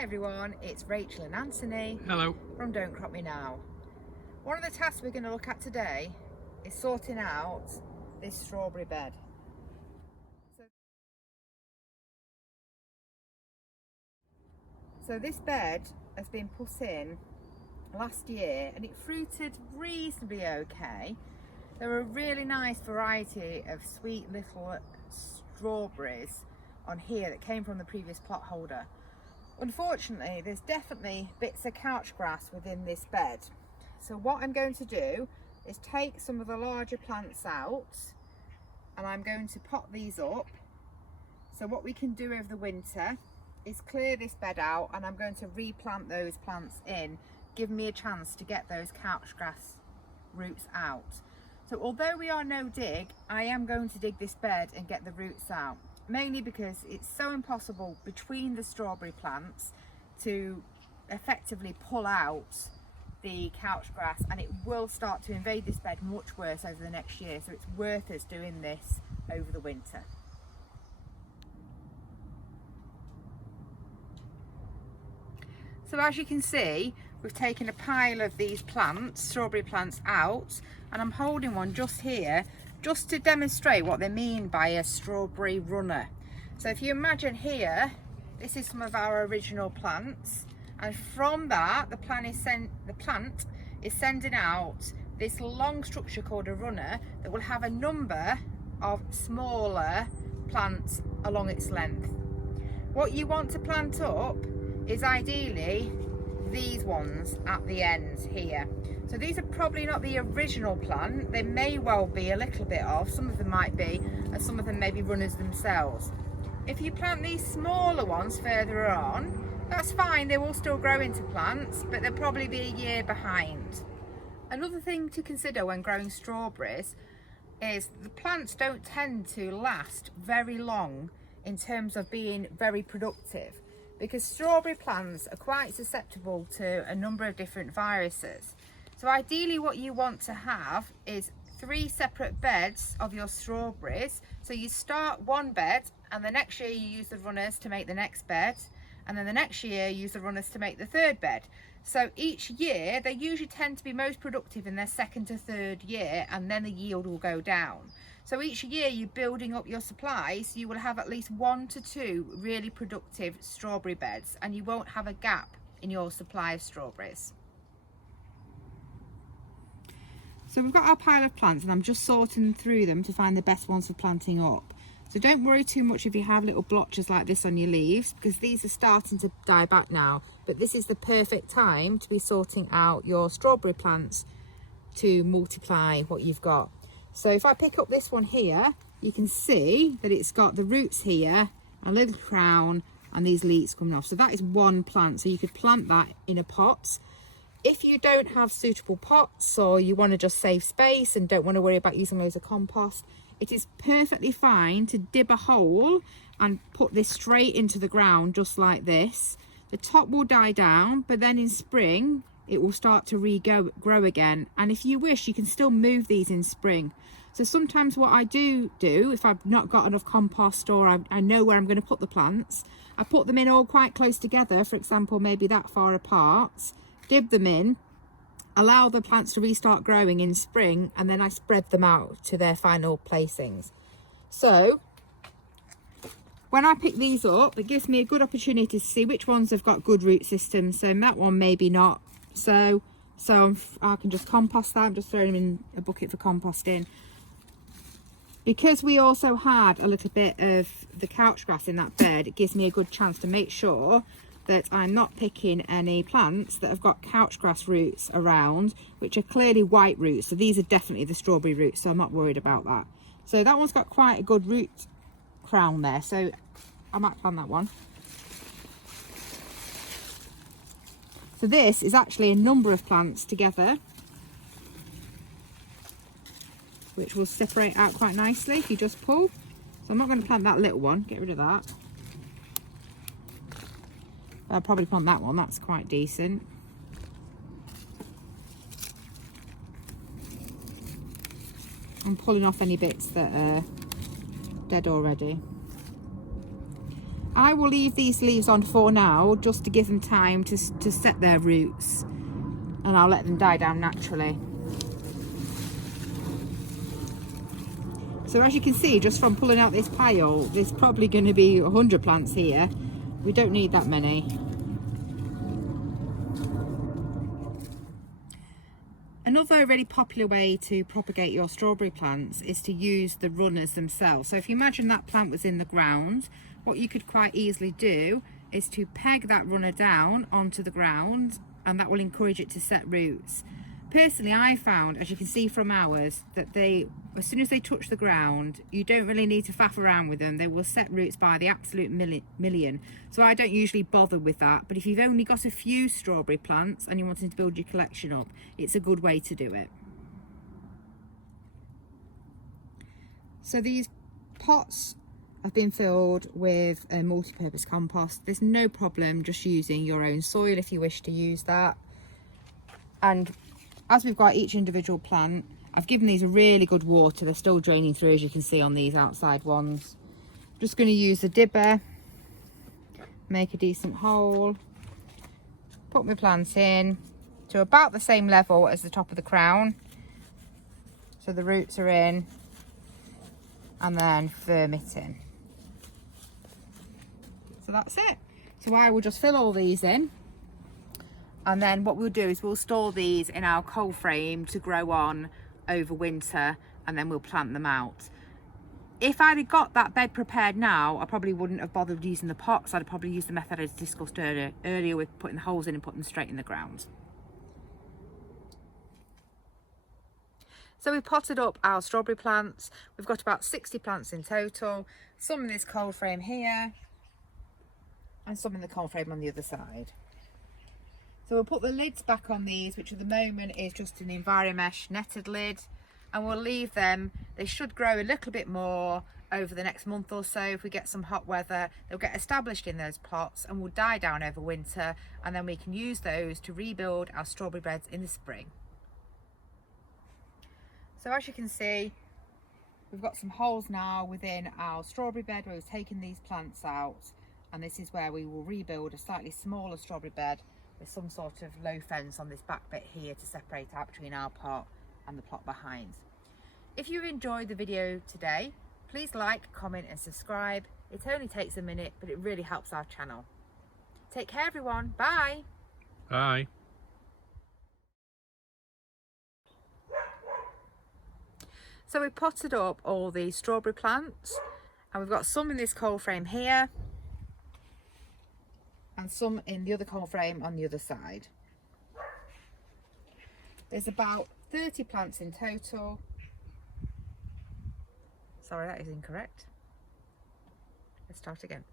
Hi everyone, it's Rachel and Anthony. Hello. From Don't Crop Me Now. One of the tasks we're going to look at today is sorting out this strawberry bed. So this bed has been put in last year and it fruited reasonably okay. There are a really nice variety of sweet little strawberries on here that came from the previous plot holder. Unfortunately, there's definitely bits of couch grass within this bed. So what I'm going to do is take some of the larger plants out and I'm going to pot these up. So what we can do over the winter is clear this bed out and I'm going to replant those plants in, give me a chance to get those couch grass roots out. So although we are no dig, I am going to dig this bed and get the roots out. Mainly because it's so impossible between the strawberry plants to effectively pull out the couch grass, and it will start to invade this bed much worse over the next year, so it's worth us doing this over the winter. So as you can see, we've taken a pile of these plants, strawberry plants, out, and I'm holding one just here just to demonstrate what they mean by a strawberry runner. So if you imagine here, this is some of our original plants, and from that the plant is sending out this long structure called a runner that will have a number of smaller plants along its length. What you want to plant up is ideally these ones at the ends here. So these are probably not the original plant. They may well be a little bit off. Some of them might be, and some of them may be runners themselves. If you plant these smaller ones further on, that's fine. They will still grow into plants, but they'll probably be a year behind. Another thing to consider when growing strawberries is the plants don't tend to last very long in terms of being very productive, because strawberry plants are quite susceptible to a number of different viruses. So ideally what you want to have is 3 separate beds of your strawberries. So you start one bed and the next year you use the runners to make the next bed, and then the next year you use the runners to make the third bed. So each year they usually tend to be most productive in their second to third year, and then the yield will go down. So each year you're building up your supplies, you will have at least 1 to 2 really productive strawberry beds, and you won't have a gap in your supply of strawberries. So we've got our pile of plants and I'm just sorting through them to find the best ones for planting up. So don't worry too much if you have little blotches like this on your leaves, because these are starting to die back now, but this is the perfect time to be sorting out your strawberry plants to multiply what you've got. So if I pick up this one here, you can see that it's got the roots here, a little crown, and these leaves coming off. So that is one plant, so you could plant that in a pot. If you don't have suitable pots, or you want to just save space and don't want to worry about using loads of compost, it is perfectly fine to dib a hole and put this straight into the ground just like this. The top will die down, but then in spring it will start to regrow again, and if you wish you can still move these in spring. So sometimes what I do if I've not got enough compost, or I know where I'm going to put the plants, I put them in all quite close together, for example maybe that far apart, dib them in, allow the plants to restart growing in spring, and then I spread them out to their final placings. So when I pick these up, it gives me a good opportunity to see which ones have got good root systems. So that one maybe not. So I can just compost that. I'm just throwing them in a bucket for composting. Because we also had a little bit of the couch grass in that bed, it gives me a good chance to make sure that I'm not picking any plants that have got couch grass roots around, which are clearly white roots. So these are definitely the strawberry roots, so I'm not worried about that. So that one's got quite a good root crown there, so I might plant that one. So this is actually a number of plants together, which will separate out quite nicely if you just pull. So I'm not going to plant that little one, get rid of that. I'll probably plant that one, that's quite decent. I'm pulling off any bits that are dead already. I will leave these leaves on for now, just to give them time to set their roots, and I'll let them die down naturally. So as you can see, just from pulling out this pile, there's probably going to be 100 plants here. We don't need that many. Another really popular way to propagate your strawberry plants is to use the runners themselves. So if you imagine that plant was in the ground, what you could quite easily do is to peg that runner down onto the ground, and that will encourage it to set roots. Personally, I found, as you can see from ours, that as soon as they touch the ground, you don't really need to faff around with them. They will set roots by the absolute million. So I don't usually bother with that. But if you've only got a few strawberry plants and you're wanting to build your collection up, it's a good way to do it. So these pots have been filled with a multi-purpose compost. There's no problem just using your own soil if you wish to use that. And as we've got each individual plant, I've given these a really good water. They're still draining through, as you can see on these outside ones. Just going to use the dibber, make a decent hole, put my plants in to about the same level as the top of the crown, so the roots are in, and then firm it in. So that's it. So I will just fill all these in, and then what we'll do is we'll store these in our cold frame to grow on over winter, and then we'll plant them out. If I'd have got that bed prepared now, I probably wouldn't have bothered using the pots. I'd probably use the method I discussed earlier with putting the holes in and putting them straight in the ground. So we've potted up our strawberry plants. We've got about 60 plants in total, some in this cold frame here and some in the cold frame on the other side. So we'll put the lids back on these, which at the moment is just an EnviroMesh netted lid, and we'll leave them. They should grow a little bit more over the next month or so. If we get some hot weather, they'll get established in those pots and will die down over winter, and then we can use those to rebuild our strawberry beds in the spring. So as you can see, we've got some holes now within our strawberry bed where we've taken these plants out, and this is where we will rebuild a slightly smaller strawberry bed with some sort of low fence on this back bit here to separate out between our pot and the plot behind. If you enjoyed the video today, please like, comment and subscribe. It only takes a minute, but it really helps our channel. Take care everyone, bye! Bye. So we potted up all the strawberry plants, and we've got some in this cold frame here and some in the other cold frame on the other side. There's about 30 plants in total. Sorry, that is incorrect. Let's start again.